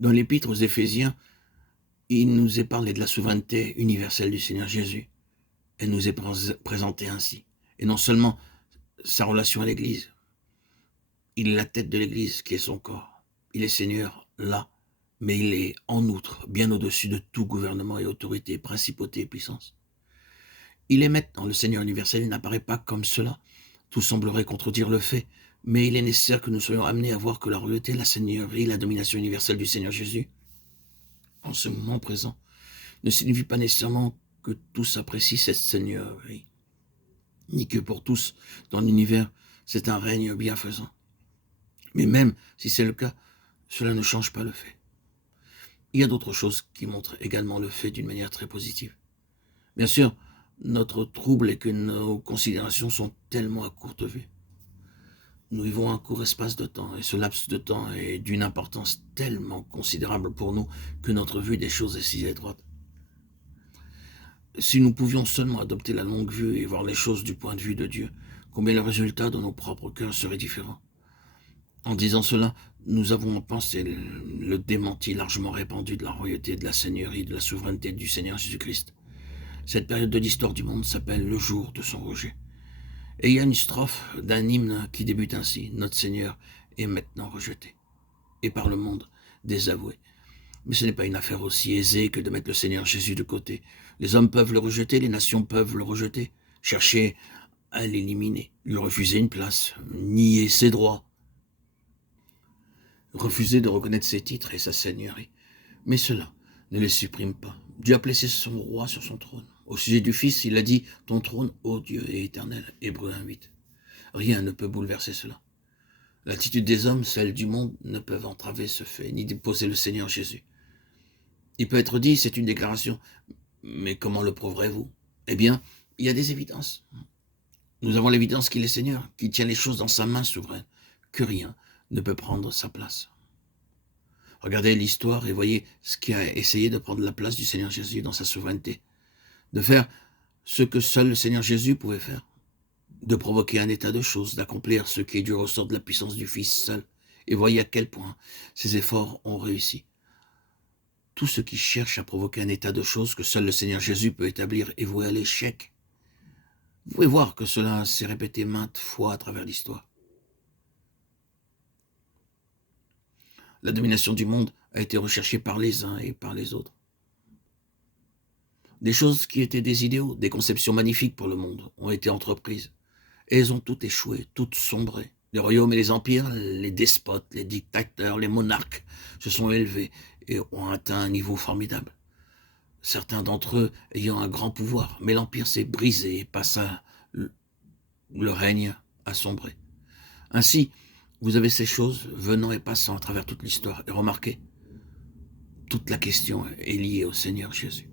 Dans l'Épître aux Éphésiens, il nous est parlé de la souveraineté universelle du Seigneur Jésus. Elle nous est présentée ainsi. Et non seulement sa relation à l'Église, il est la tête de l'Église qui est son corps. Il est Seigneur là, mais il est en outre bien au-dessus de tout gouvernement et autorité, principauté et puissance. Il est maintenant le Seigneur universel, il n'apparaît pas comme cela. Tout semblerait contredire le fait, mais il est nécessaire que nous soyons amenés à voir que la royauté, la seigneurie, la domination universelle du Seigneur Jésus, en ce moment présent, ne signifie pas nécessairement que tous apprécient cette seigneurie, ni que pour tous, dans l'univers, c'est un règne bienfaisant. Mais même si c'est le cas, cela ne change pas le fait. Il y a d'autres choses qui montrent également le fait d'une manière très positive. Bien sûr, notre trouble est que nos considérations sont tellement à courte vue. Nous vivons un court espace de temps, et ce laps de temps est d'une importance tellement considérable pour nous que notre vue des choses est si étroite. Si nous pouvions seulement adopter la longue vue et voir les choses du point de vue de Dieu, combien le résultat de nos propres cœurs serait différent. En disant cela, nous avons pensé le démenti largement répandu de la royauté, de la seigneurie, de la souveraineté du Seigneur Jésus-Christ. Cette période de l'histoire du monde s'appelle le jour de son rejet. Et il y a une strophe d'un hymne qui débute ainsi. Notre Seigneur est maintenant rejeté, et par le monde désavoué. Mais ce n'est pas une affaire aussi aisée que de mettre le Seigneur Jésus de côté. Les hommes peuvent le rejeter, les nations peuvent le rejeter, chercher à l'éliminer, lui refuser une place, nier ses droits, refuser de reconnaître ses titres et sa seigneurie. Mais cela ne les supprime pas. Dieu a placé son roi sur son trône. Au sujet du Fils, il a dit « Ton trône, ô Dieu, est éternel » Hébreux 1:8. Rien ne peut bouleverser cela. L'attitude des hommes, celle du monde, ne peuvent entraver ce fait, ni déposer le Seigneur Jésus. Il peut être dit, c'est une déclaration, mais comment le prouverez-vous? Eh bien, il y a des évidences. Nous avons l'évidence qu'il est Seigneur, qu'il tient les choses dans sa main souveraine, que rien ne peut prendre sa place. Regardez l'histoire et voyez ce qui a essayé de prendre la place du Seigneur Jésus dans sa souveraineté, de faire ce que seul le Seigneur Jésus pouvait faire, de provoquer un état de choses, d'accomplir ce qui est du ressort de la puissance du Fils seul. Et voyez à quel point ces efforts ont réussi. Tout ce qui cherche à provoquer un état de choses que seul le Seigneur Jésus peut établir est voué à l'échec. Vous pouvez voir que cela s'est répété maintes fois à travers l'histoire. La domination du monde a été recherchée par les uns et par les autres. Des choses qui étaient des idéaux, des conceptions magnifiques pour le monde, ont été entreprises. Et elles ont toutes échoué, toutes sombré. Les royaumes et les empires, les despotes, les dictateurs, les monarques se sont élevés et ont atteint un niveau formidable. Certains d'entre eux ayant un grand pouvoir, mais l'empire s'est brisé et passa, le règne a sombré. Ainsi, vous avez ces choses venant et passant à travers toute l'histoire. Et remarquez, toute la question est liée au Seigneur Jésus.